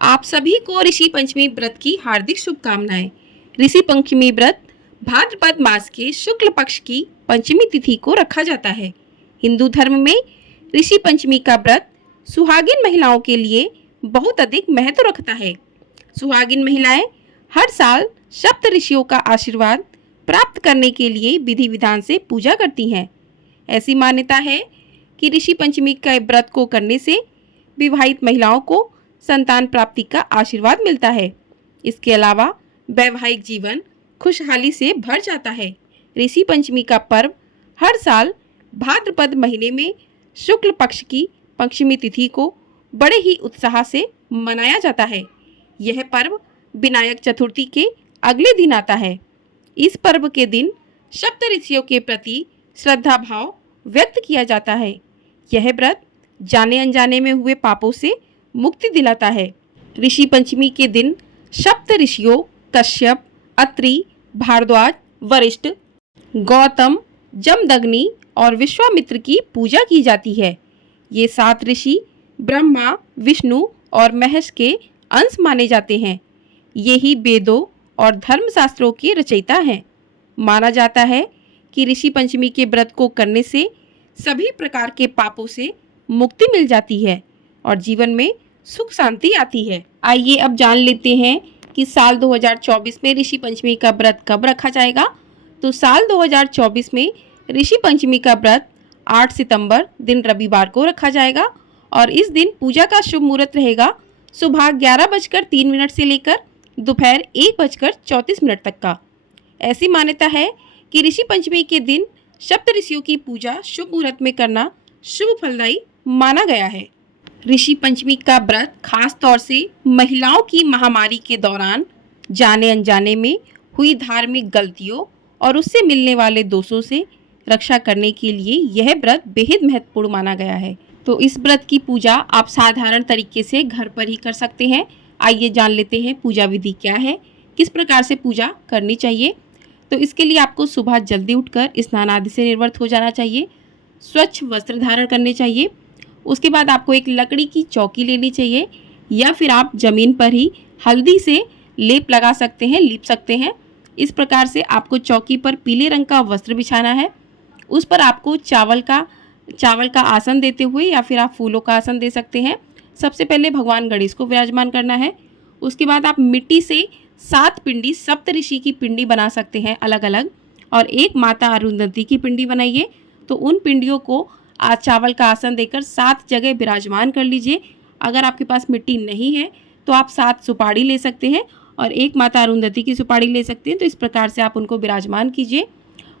आप सभी को ऋषि पंचमी व्रत की हार्दिक शुभकामनाएं। ऋषि पंचमी व्रत भाद्रपद मास के शुक्ल पक्ष की पंचमी तिथि को रखा जाता है। हिंदू धर्म में ऋषि पंचमी का व्रत सुहागिन महिलाओं के लिए बहुत अधिक महत्व रखता है। सुहागिन महिलाएं हर साल सप्त ऋषियों का आशीर्वाद प्राप्त करने के लिए विधि विधान से पूजा करती हैं। ऐसी मान्यता है कि ऋषि पंचमी के व्रत को करने से विवाहित महिलाओं को संतान प्राप्ति का आशीर्वाद मिलता है। इसके अलावा वैवाहिक जीवन खुशहाली से भर जाता है। ऋषि पंचमी का पर्व हर साल भाद्रपद महीने में शुक्ल पक्ष की पंचमी तिथि को बड़े ही उत्साह से मनाया जाता है। यह पर्व विनायक चतुर्थी के अगले दिन आता है। इस पर्व के दिन सप्त ऋषियों के प्रति श्रद्धा भाव व्यक्त किया जाता है। यह व्रत जाने अनजाने में हुए पापों से मुक्ति दिलाता है। ऋषि पंचमी के दिन सप्त ऋषियों कश्यप, अत्रि, भारद्वाज, वशिष्ठ, गौतम, जमदग्नि और विश्वामित्र की पूजा की जाती है। ये 7 ऋषि ब्रह्मा, विष्णु और महेश के अंश माने जाते हैं। ये ही वेदों और धर्मशास्त्रों के रचयिता हैं। माना जाता है कि ऋषि पंचमी के व्रत को करने से सभी प्रकार के पापों से मुक्ति मिल जाती है और जीवन में सुख शांति आती है। आइए अब जान लेते हैं कि साल 2024 में ऋषि पंचमी का व्रत कब रखा जाएगा। तो साल 2024 में ऋषि पंचमी का व्रत 8 सितंबर दिन रविवार को रखा जाएगा और इस दिन पूजा का शुभ मुहूर्त रहेगा सुबह 11:03 से लेकर दोपहर 1:34 तक का। ऐसी मान्यता है कि ऋषि पंचमी के दिन सप्त ऋषियों की पूजा शुभ मुहूर्त में करना शुभ फलदायी माना गया है। ऋषि पंचमी का व्रत खास तौर से महिलाओं की महामारी के दौरान जाने अनजाने में हुई धार्मिक गलतियों और उससे मिलने वाले दोषों से रक्षा करने के लिए यह व्रत बेहद महत्वपूर्ण माना गया है। तो इस व्रत की पूजा आप साधारण तरीके से घर पर ही कर सकते हैं। आइए जान लेते हैं पूजा विधि क्या है, किस प्रकार से पूजा करनी चाहिए। तो इसके लिए आपको सुबह जल्दी उठकर स्नान आदि से निर्वृत्त हो जाना चाहिए। स्वच्छ वस्त्र धारण करने चाहिए। उसके बाद आपको एक लकड़ी की चौकी लेनी चाहिए या फिर आप ज़मीन पर ही हल्दी से लेप लगा सकते हैं, लीप सकते हैं। इस प्रकार से आपको चौकी पर पीले रंग का वस्त्र बिछाना है। उस पर आपको चावल का आसन देते हुए या फिर आप फूलों का आसन दे सकते हैं। सबसे पहले भगवान गणेश को विराजमान करना है। उसके बाद आप मिट्टी से 7 पिंडी सप्त ऋषि की पिंडी बना सकते हैं अलग अलग, और एक माता अरुंधति की पिंडी बनाइए। तो उन पिंडियों को आज चावल का आसन देकर 7 जगह विराजमान कर लीजिए। अगर आपके पास मिट्टी नहीं है तो आप 7 सुपारी ले सकते हैं और एक माता अरुंधति की सुपारी ले सकते हैं। तो इस प्रकार से आप उनको विराजमान कीजिए।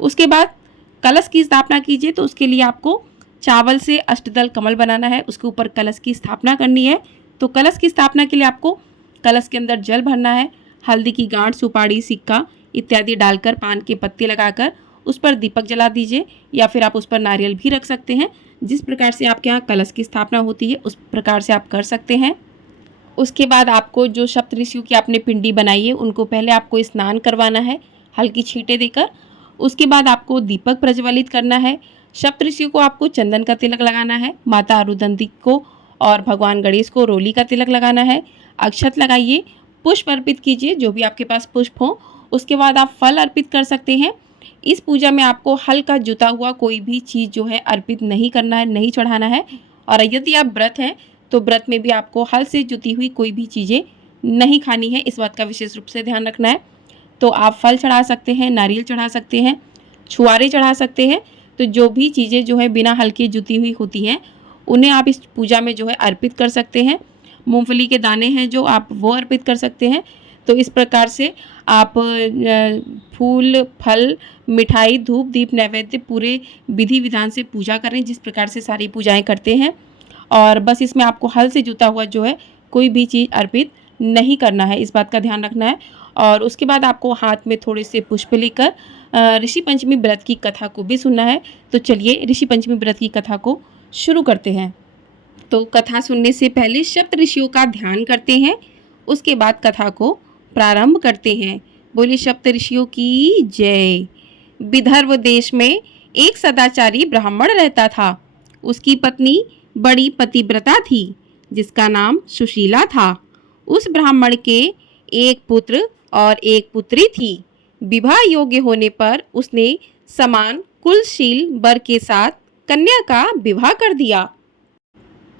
उसके बाद कलश की स्थापना कीजिए। तो उसके लिए आपको चावल से अष्टदल कमल बनाना है, उसके ऊपर कलश की स्थापना करनी है। तो कलश की स्थापना के लिए आपको कलश के अंदर जल भरना है, हल्दी की गांठ, सुपारी, सिक्का इत्यादि डालकर, पान के पत्ते लगाकर उस पर दीपक जला दीजिए या फिर आप उस पर नारियल भी रख सकते हैं। जिस प्रकार से आपके यहाँ कलश की स्थापना होती है उस प्रकार से आप कर सकते हैं। उसके बाद आपको जो सप्त ऋषियों की आपने पिंडी बनाई है उनको पहले आपको स्नान करवाना है हल्की छींटे देकर। उसके बाद आपको दीपक प्रज्वलित करना है। सप्त ऋषियों को आपको चंदन का तिलक लगाना है, माता अरुंधति को और भगवान गणेश को रोली का तिलक लगाना है। अक्षत लगाइए, पुष्प अर्पित कीजिए, जो भी आपके पास पुष्प हो। उसके बाद आप फल अर्पित कर सकते हैं। इस पूजा में आपको हल्का जुता हुआ कोई भी चीज़ जो है अर्पित नहीं करना है, नहीं चढ़ाना है। और यदि आप व्रत हैं तो व्रत में भी आपको हल से जुती हुई कोई भी चीज़ें नहीं खानी है। इस बात का विशेष रूप से ध्यान रखना है। तो आप फल चढ़ा सकते हैं, नारियल चढ़ा सकते हैं, छुआरे चढ़ा सकते हैं। तो जो भी चीज़ें जो है बिना हल की जुती हुई होती हैं उन्हें आप इस पूजा में जो है अर्पित कर सकते हैं। मूंगफली के दाने हैं जो आप वो अर्पित कर सकते हैं। तो इस प्रकार से आप फूल, फल, मिठाई, धूप, दीप, नैवेद्य पूरे विधि विधान से पूजा करें जिस प्रकार से सारी पूजाएं करते हैं। और बस इसमें आपको हल से जुता हुआ जो है कोई भी चीज़ अर्पित नहीं करना है, इस बात का ध्यान रखना है। और उसके बाद आपको हाथ में थोड़े से पुष्प लेकर ऋषि पंचमी व्रत की कथा को भी सुनना है। तो चलिए ऋषि पंचमी व्रत की कथा को शुरू करते हैं। तो कथा सुनने से पहले सप्त ऋषियों का ध्यान करते हैं, उसके बाद कथा को प्रारंभ करते हैं। बोलिए सप्त ऋषियों की जय। विदर्भ देश में एक सदाचारी ब्राह्मण रहता था। उसकी पत्नी बड़ी पतिव्रता थी जिसका नाम सुशीला था। उस ब्राह्मण के एक पुत्र और एक पुत्री थी। विवाह योग्य होने पर उसने समान कुलशील वर के साथ कन्या का विवाह कर दिया।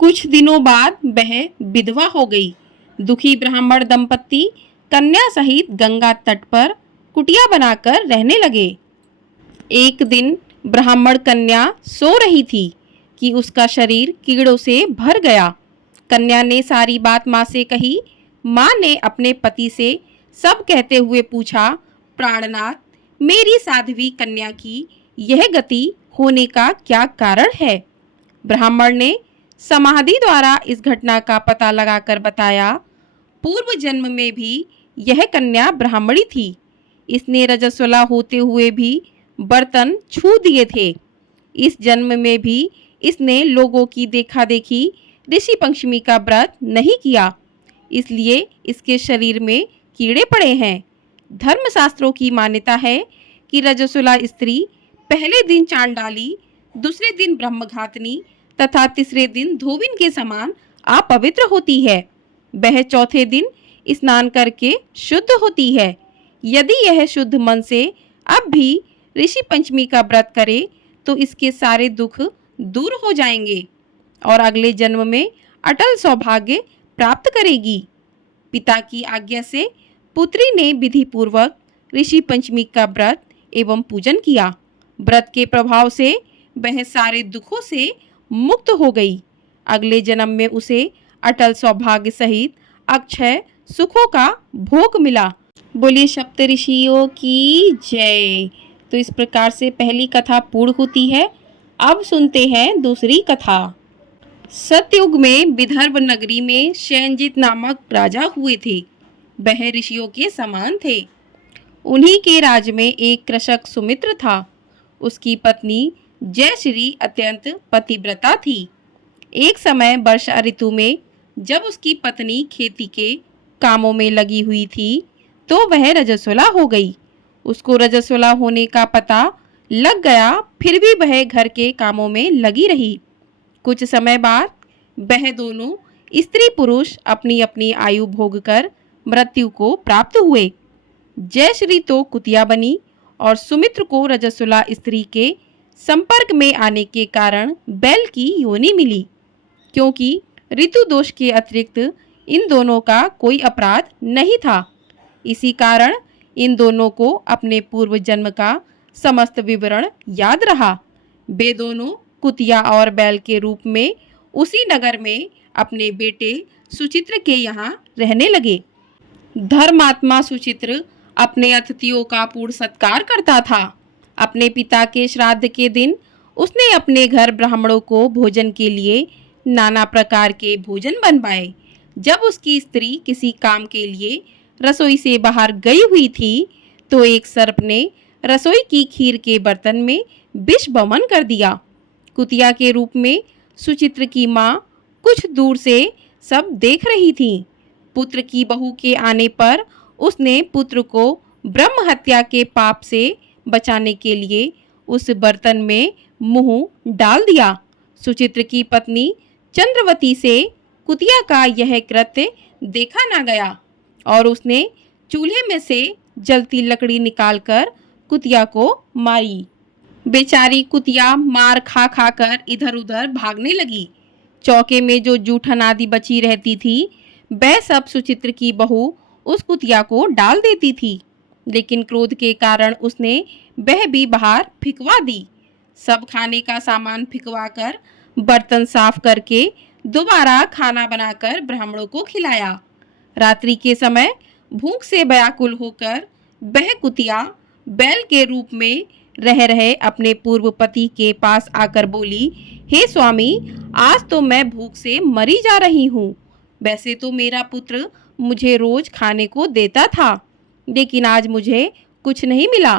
कुछ दिनों बाद वह विधवा हो गई। दुखी ब्राह्मण दंपत्ति कन्या सहित गंगा तट पर कुटिया बनाकर रहने लगे। एक दिन ब्राह्मण कन्या सो रही थी कि उसका शरीर कीड़ों से भर गया। कन्या ने सारी बात माँ से कही। माँ ने अपने पति से सब कहते हुए पूछा, प्राणनाथ, मेरी साध्वी कन्या की यह गति होने का क्या कारण है? ब्राह्मण ने समाधि द्वारा इस घटना का पता लगाकर बताया, पूर्व जन्म में भी यह कन्या ब्राह्मणी थी। इसने रजस्वला होते हुए भी बर्तन छू दिए थे। इस जन्म में भी इसने लोगों की देखा देखी ऋषि पंचमी का व्रत नहीं किया, इसलिए इसके शरीर में कीड़े पड़े हैं। धर्मशास्त्रों की मान्यता है कि रजस्वला स्त्री पहले दिन चांडाली, दूसरे दिन ब्रह्मघातनी तथा तीसरे दिन धोबिन के समान अपवित्र होती है। वह चौथे दिन स्नान करके शुद्ध होती है। यदि यह शुद्ध मन से अब भी ऋषि पंचमी का व्रत करे तो इसके सारे दुख दूर हो जाएंगे और अगले जन्म में अटल सौभाग्य प्राप्त करेगी। पिता की आज्ञा से पुत्री ने विधि पूर्वक ऋषि पंचमी का व्रत एवं पूजन किया। व्रत के प्रभाव से वह सारे दुखों से मुक्त हो गई। अगले जन्म में उसे अटल सौभाग्य सहित अक्षय सुखों का भोग मिला। बोलिए सप्त ऋषियों की जय। तो इस प्रकार से पहली कथा पूर्ण होती है। अब सुनते हैं दूसरी कथा। सतयुग में विदर्भ नगरी में शैनजित नामक राजा हुए थे। वह ऋषियों के समान थे। उन्हीं के राज्य में एक कृषक सुमित्र था। उसकी पत्नी जयश्री अत्यंत पतिव्रता थी। एक समय वर्षा ऋतु में जब उसकी पत्नी खेती के कामों में लगी हुई थी तो वह रजस्वला हो गई। उसको रजस्वला होने का पता लग गया, फिर भी वह घर के कामों में लगी रही। कुछ समय बाद वह दोनों स्त्री पुरुष अपनी अपनी आयु भोग कर मृत्यु को प्राप्त हुए। जयश्री तो कुतिया बनी और सुमित्र को रजस्वला स्त्री के संपर्क में आने के कारण बैल की योनि मिली। क्योंकि ऋतु दोष के अतिरिक्त इन दोनों का कोई अपराध नहीं था, इसी कारण इन दोनों को अपने पूर्व जन्म का समस्त विवरण याद रहा। वे दोनों कुतिया और बैल के रूप में उसी नगर में अपने बेटे सुचित्र के यहाँ रहने लगे। धर्मात्मा सुचित्र अपने अतिथियों का पूर्ण सत्कार करता था। अपने पिता के श्राद्ध के दिन उसने अपने घर ब्राह्मणों को भोजन के लिए नाना प्रकार के भोजन बनवाए। जब उसकी स्त्री किसी काम के लिए रसोई से बाहर गई हुई थी तो एक सर्प ने रसोई की खीर के बर्तन में विष वमन कर दिया। कुतिया के रूप में सुचित्र की माँ कुछ दूर से सब देख रही थी। पुत्र की बहू के आने पर उसने पुत्र को ब्रह्म हत्या के पाप से बचाने के लिए उस बर्तन में मुंह डाल दिया। सुचित्र की पत्नी चंद्रवती से कुतिया का यह कृत्य देखा ना गया और उसने चूल्हे में से जलती लकड़ी निकालकर कुतिया को मारी। बेचारी कुतिया मार खा खा कर इधर उधर भागने लगी। चौके में जो जूठन आदि बची रहती थी वह सब सुचित्र की बहू उस कुतिया को डाल देती थी, लेकिन क्रोध के कारण उसने वह भी बाहर फिकवा दी। सब खाने का सामान फिकवा कर बर्तन साफ करके दोबारा खाना बनाकर ब्राह्मणों को खिलाया। रात्रि के समय भूख से व्याकुल होकर वह कुतिया बैल के रूप में रह रहे अपने पूर्व पति के पास आकर बोली, हे स्वामी, आज तो मैं भूख से मरी जा रही हूँ। वैसे तो मेरा पुत्र मुझे रोज खाने को देता था, लेकिन आज मुझे कुछ नहीं मिला।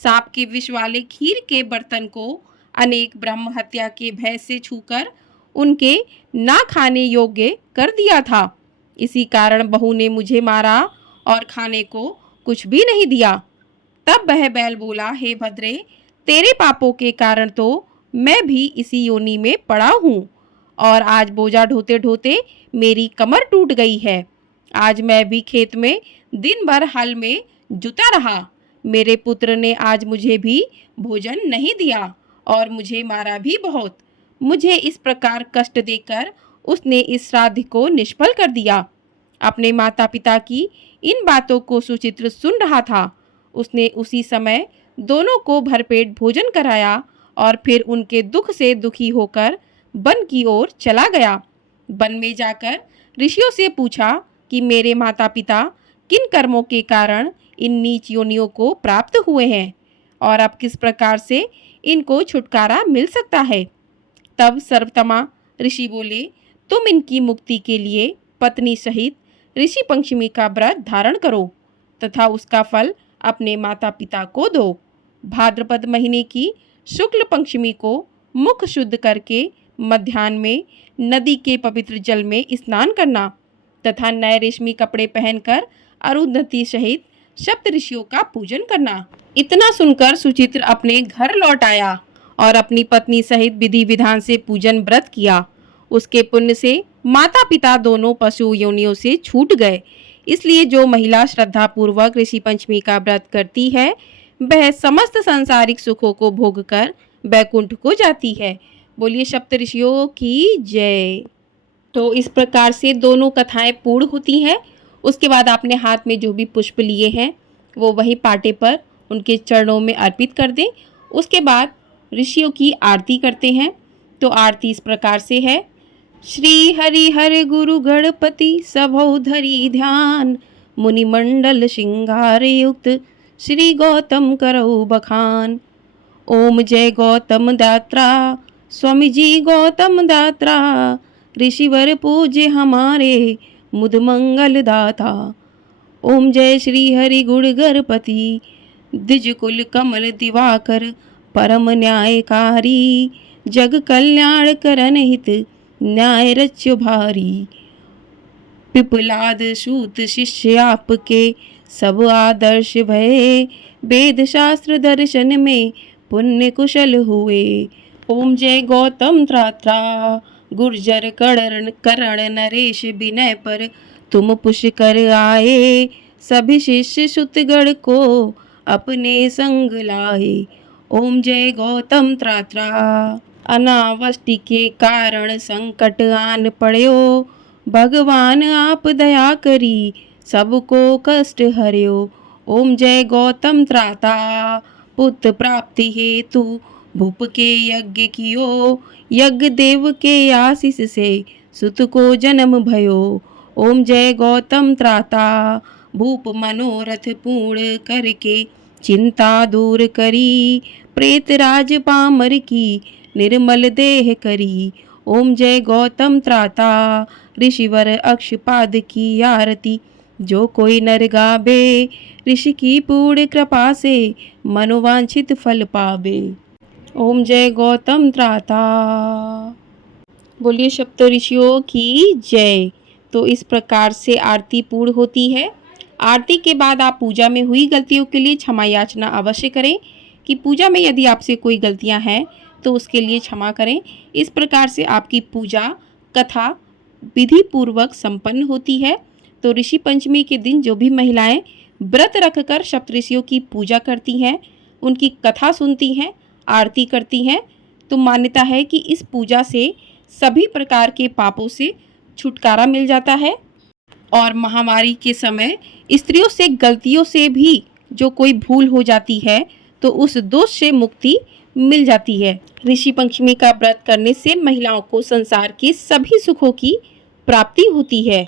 सांप के विष वाले खीर के बर्तन को अनेक ब्रह्म हत्या के भय से छूकर उनके ना खाने योग्य कर दिया था। इसी कारण बहू ने मुझे मारा और खाने को कुछ भी नहीं दिया। तब वह बैल बोला, हे भद्रे, तेरे पापों के कारण तो मैं भी इसी योनि में पड़ा हूँ और आज बोझा ढोते ढोते मेरी कमर टूट गई है। आज मैं भी खेत में दिन भर हल में जुटा रहा। मेरे पुत्र ने आज मुझे भी भोजन नहीं दिया और मुझे मारा भी बहुत। मुझे इस प्रकार कष्ट देकर उसने इस श्राद्ध को निष्फल कर दिया। अपने माता पिता की इन बातों को सुचित्र सुन रहा था। उसने उसी समय दोनों को भरपेट भोजन कराया और फिर उनके दुख से दुखी होकर वन की ओर चला गया। वन में जाकर ऋषियों से पूछा कि मेरे माता पिता किन कर्मों के कारण इन नीच योनियों को प्राप्त हुए हैं और अब किस प्रकार से इनको छुटकारा मिल सकता है। तब सर्वतमा ऋषि बोले, तुम इनकी मुक्ति के लिए पत्नी सहित ऋषि पंचमी का व्रत धारण करो तथा उसका फल अपने माता पिता को दो। भाद्रपद महीने की शुक्ल पंचमी को मुख शुद्ध करके मध्याह्न में नदी के पवित्र जल में स्नान करना तथा नए रेशमी कपड़े पहनकर अरुंधति सहित सप्त ऋषियों का पूजन करना। इतना सुनकर सुचित्र अपने घर लौट आया और अपनी पत्नी सहित विधि विधान से पूजन व्रत किया। उसके पुण्य से माता पिता दोनों पशु योनियों से छूट गए। इसलिए जो महिला श्रद्धा पूर्वक ऋषि पंचमी का व्रत करती है वह समस्त सांसारिक सुखों को भोगकर बैकुंठ को जाती है। बोलिए सप्त ऋषियों की जय। तो इस प्रकार से दोनों कथाएं पूर्ण होती हैं। उसके बाद आपने हाथ में जो भी पुष्प लिए हैं वो वही पाटे पर उनके चरणों में अर्पित कर दें। उसके बाद ऋषियों की आरती करते हैं। तो आरती इस प्रकार से है। श्री हरि हर गुरु गणपति सभौ धरि ध्यान, मुनि मंडल श्रृंगार युक्त श्री गौतम करौ बखान। ओम जय गौतम दात्रा, स्वामी जी गौतम दात्रा, ऋषिवर पूज्य हमारे मुद मंगल दाता। ओम जय श्री हरि गुण गणपति, द्विज कुल कमल दिवाकर, परम न्यायकारी, जग कल्याण करन हित, न्याय रच्य भारी। पिपलाद सूत शिष्य आपके, सब आदर्श भये, वेद शास्त्र दर्शन में पुण्य कुशल हुए। ओम जय गौतम त्रात्रा, गुर्जर करण नरेश विनय पर, तुम पुष्कर आए, सभी शिष्य सुतगण को अपने संग लाए। ओम जय गौतम त्रात्रा, अनावृष्टि के कारण संकट आन पड़यो, भगवान आप दया करी, सबको कष्ट हर्यो। ओम जय गौतम त्राता, पुत्र प्राप्ति हेतु भूप के यज्ञ कियो, यज्ञ देव के आशीष से सुत को जन्म भयो। ओम जय गौतम त्राता, भूप मनोरथ पूर्ण करके, चिंता दूर करी, प्रेतराज पामर की निर्मल देह करी। ओम जय गौतम त्राता, ऋषिवर अक्षपाद की आरती, जो कोई नर गावे, ऋषि की पूर्ण कृपा से मनोवांछित फल पावे। ओम जय गौतम त्राता। बोलिए सप्त ऋषियों की जय। तो इस प्रकार से आरती पूर्ण होती है। आरती के बाद आप पूजा में हुई गलतियों के लिए क्षमा याचना अवश्य करें कि पूजा में यदि आपसे कोई गलतियां हैं तो उसके लिए क्षमा करें। इस प्रकार से आपकी पूजा कथा विधि पूर्वक संपन्न होती है। तो ऋषि पंचमी के दिन जो भी महिलाएं व्रत रखकर सप्तऋषियों की पूजा करती हैं, उनकी कथा सुनती हैं, आरती करती हैं, तो मान्यता है कि इस पूजा से सभी प्रकार के पापों से छुटकारा मिल जाता है और महामारी के समय स्त्रियों से गलतियों से भी जो कोई भूल हो जाती है तो उस दोष से मुक्ति मिल जाती है। ऋषि पंचमी का व्रत करने से महिलाओं को संसार के सभी सुखों की प्राप्ति होती है।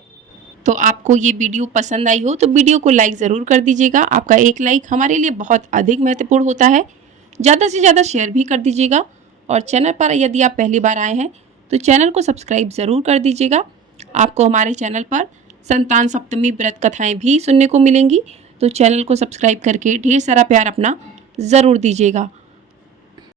तो आपको ये वीडियो पसंद आई हो तो वीडियो को लाइक ज़रूर कर दीजिएगा। आपका एक लाइक हमारे लिए बहुत अधिक महत्वपूर्ण होता है। ज़्यादा से ज़्यादा शेयर भी कर दीजिएगा और चैनल पर यदि आप पहली बार आए हैं तो चैनल को सब्सक्राइब ज़रूर कर दीजिएगा। आपको हमारे चैनल पर संतान सप्तमी व्रत कथाएं भी सुनने को मिलेंगी। तो चैनल को सब्सक्राइब करके ढेर सारा प्यार अपना ज़रूर दीजिएगा।